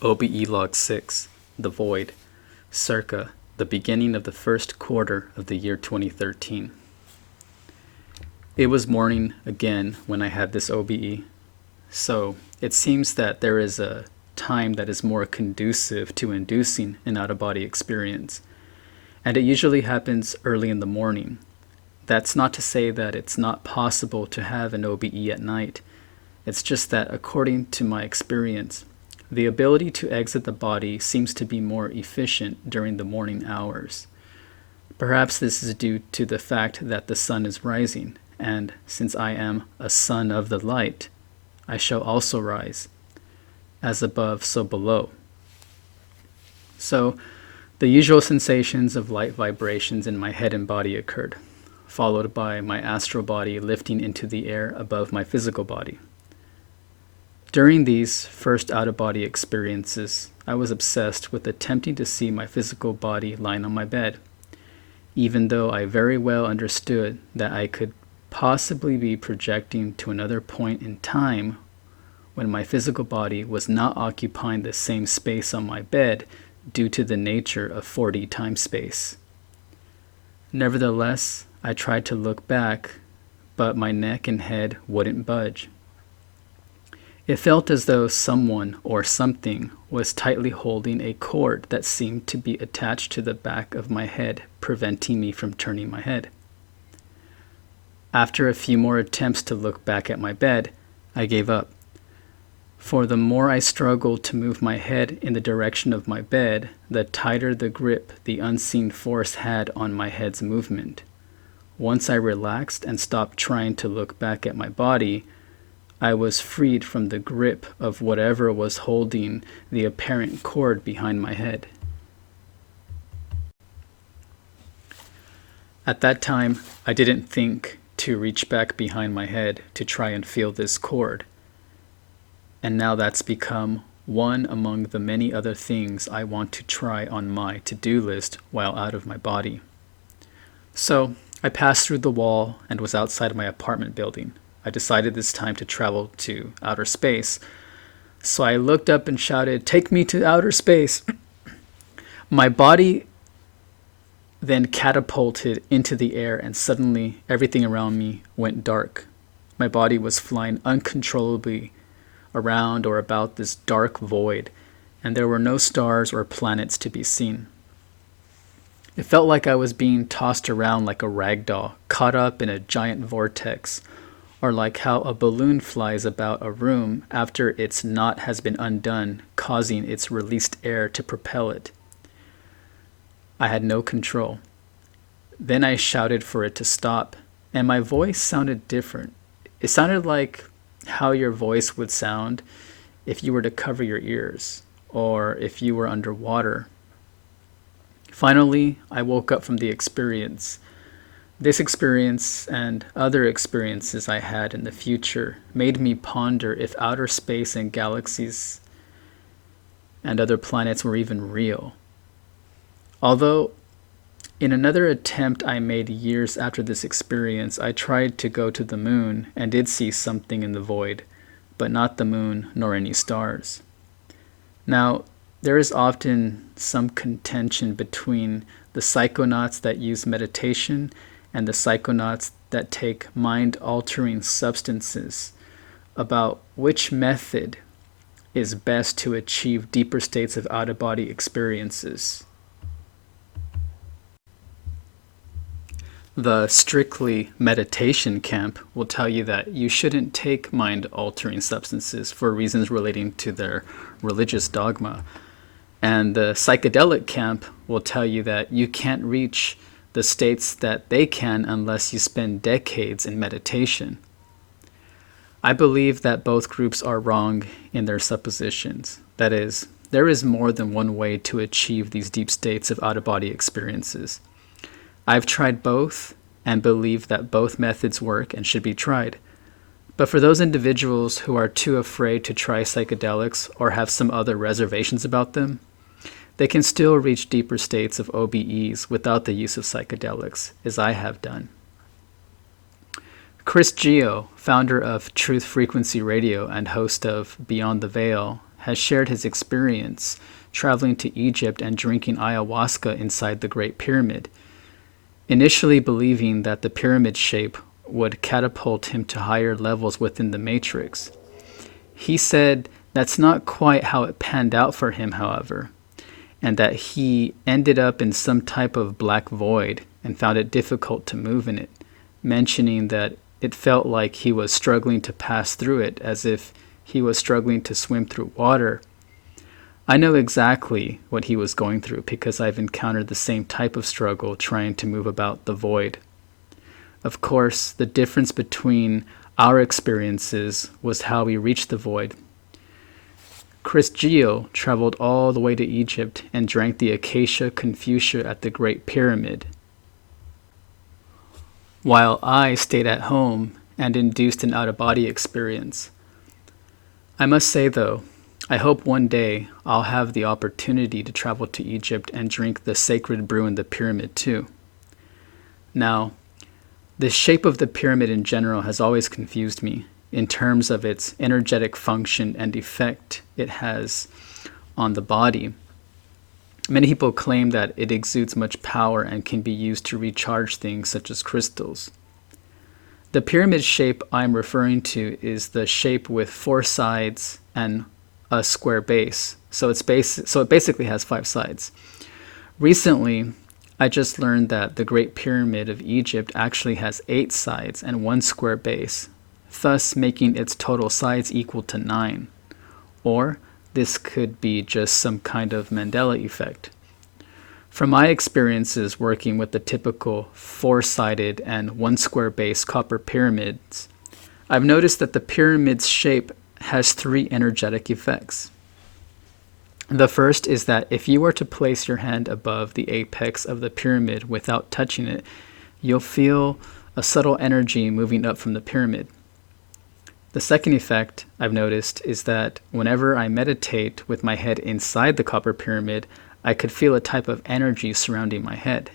OBE Log 6, The Void, circa the beginning of the first quarter of the year 2013. It was morning again when I had this OBE, so it seems that there is a time that is more conducive to inducing an out-of-body experience, and it usually happens early in the morning. That's not to say that it's not possible to have an OBE at night. It's just that according to my experience, the ability to exit the body seems to be more efficient during the morning hours. Perhaps this is due to the fact that the sun is rising, and since I am a son of the light, I shall also rise. As above, so below. So, the usual sensations of light vibrations in my head and body occurred, followed by my astral body lifting into the air above my physical body. During these first out-of-body experiences, I was obsessed with attempting to see my physical body lying on my bed, even though I very well understood that I could possibly be projecting to another point in time when my physical body was not occupying the same space on my bed due to the nature of 4D time space. Nevertheless, I tried to look back, but my neck and head wouldn't budge. It felt as though someone or something was tightly holding a cord that seemed to be attached to the back of my head, preventing me from turning my head. After a few more attempts to look back at my bed, I gave up. For the more I struggled to move my head in the direction of my bed, the tighter the grip the unseen force had on my head's movement. Once I relaxed and stopped trying to look back at my body, I was freed from the grip of whatever was holding the apparent cord behind my head. At that time, I didn't think to reach back behind my head to try and feel this cord. And now that's become one among the many other things I want to try on my to-do list while out of my body. So, I passed through the wall and was outside my apartment building. I decided this time to travel to outer space. So I looked up and shouted, "Take me to outer space!" My body then catapulted into the air and suddenly everything around me went dark. My body was flying uncontrollably around or about this dark void, and there were no stars or planets to be seen. It felt like I was being tossed around like a rag doll, caught up in a giant vortex, or like how a balloon flies about a room after its knot has been undone, causing its released air to propel it. I had no control. Then I shouted for it to stop, and my voice sounded different. It sounded like how your voice would sound if you were to cover your ears, or if you were underwater. Finally, I woke up from the experience. This experience and other experiences I had in the future made me ponder if outer space and galaxies and other planets were even real. Although, in another attempt I made years after this experience, I tried to go to the moon and did see something in the void, but not the moon nor any stars. Now, there is often some contention between the psychonauts that use meditation and the psychonauts that take mind-altering substances about which method is best to achieve deeper states of out-of-body experiences. The strictly meditation camp will tell you that you shouldn't take mind-altering substances for reasons relating to their religious dogma. And the psychedelic camp will tell you that you can't reach the states that they can unless you spend decades in meditation. I believe that both groups are wrong in their suppositions. That is, there is more than one way to achieve these deep states of out-of-body experiences. I've tried both and believe that both methods work and should be tried. But for those individuals who are too afraid to try psychedelics or have some other reservations about them, they can still reach deeper states of OBEs without the use of psychedelics, as I have done. Chris Geo, founder of Truth Frequency Radio and host of Beyond the Veil, has shared his experience traveling to Egypt and drinking ayahuasca inside the Great Pyramid, initially believing that the pyramid shape would catapult him to higher levels within the matrix. He said that's not quite how it panned out for him, however, and that he ended up in some type of black void and found it difficult to move in it, mentioning that it felt like he was struggling to pass through it, as if he was struggling to swim through water. I know exactly what he was going through because I've encountered the same type of struggle trying to move about the void. Of course, the difference between our experiences was how we reached the void. Chris Gio traveled all the way to Egypt and drank the Acacia Confucia at the Great Pyramid, while I stayed at home and induced an out-of-body experience. I must say, though, I hope one day I'll have the opportunity to travel to Egypt and drink the sacred brew in the pyramid too. Now, the shape of the pyramid in general has always confused me in terms of its energetic function and effect it has on the body. Many people claim that it exudes much power and can be used to recharge things such as crystals. The pyramid shape I'm referring to is the shape with 4 sides and a square base. So it basically has 5 sides. Recently, I just learned that the Great Pyramid of Egypt actually has 8 sides and 1 square base, thus making its total sides equal to 9. Or this could be just some kind of Mandela effect. From my experiences working with the typical 4-sided and 1 square base copper pyramids, I've noticed that the pyramid's shape has 3 energetic effects. The first is that if you were to place your hand above the apex of the pyramid without touching it, you'll feel a subtle energy moving up from the pyramid. The second effect I've noticed is that whenever I meditate with my head inside the copper pyramid, I could feel a type of energy surrounding my head.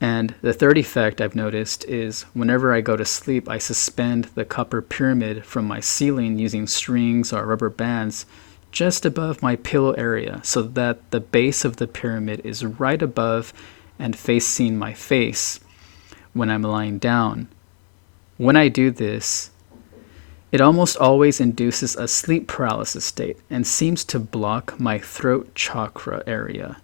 And the third effect I've noticed is whenever I go to sleep, I suspend the copper pyramid from my ceiling using strings or rubber bands just above my pillow area so that the base of the pyramid is right above and facing my face when I'm lying down. When I do this, it almost always induces a sleep paralysis state and seems to block my throat chakra area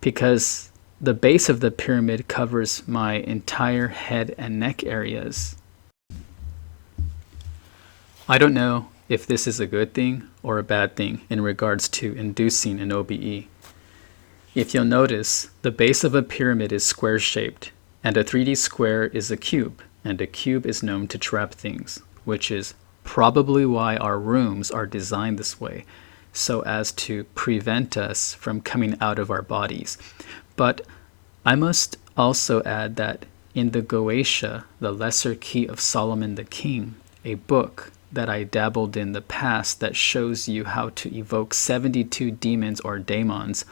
because the base of the pyramid covers my entire head and neck areas. I don't know if this is a good thing or a bad thing in regards to inducing an OBE. If you'll notice, the base of a pyramid is square-shaped, and a 3D square is a cube, and a cube is known to trap things, which is probably why our rooms are designed this way, so as to prevent us from coming out of our bodies. But I must also add that in the Goetia, the Lesser Key of Solomon the King, a book that I dabbled in the past that shows you how to evoke 72 demons or daemons,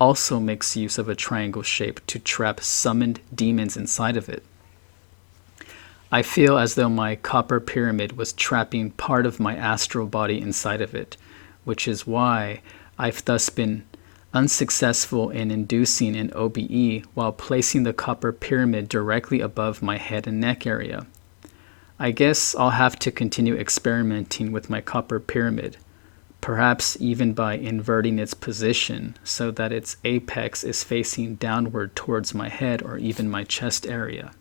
also makes use of a triangle shape to trap summoned demons inside of it. I feel as though my copper pyramid was trapping part of my astral body inside of it, which is why I've thus been unsuccessful in inducing an OBE while placing the copper pyramid directly above my head and neck area. I guess I'll have to continue experimenting with my copper pyramid, perhaps even by inverting its position so that its apex is facing downward towards my head or even my chest area.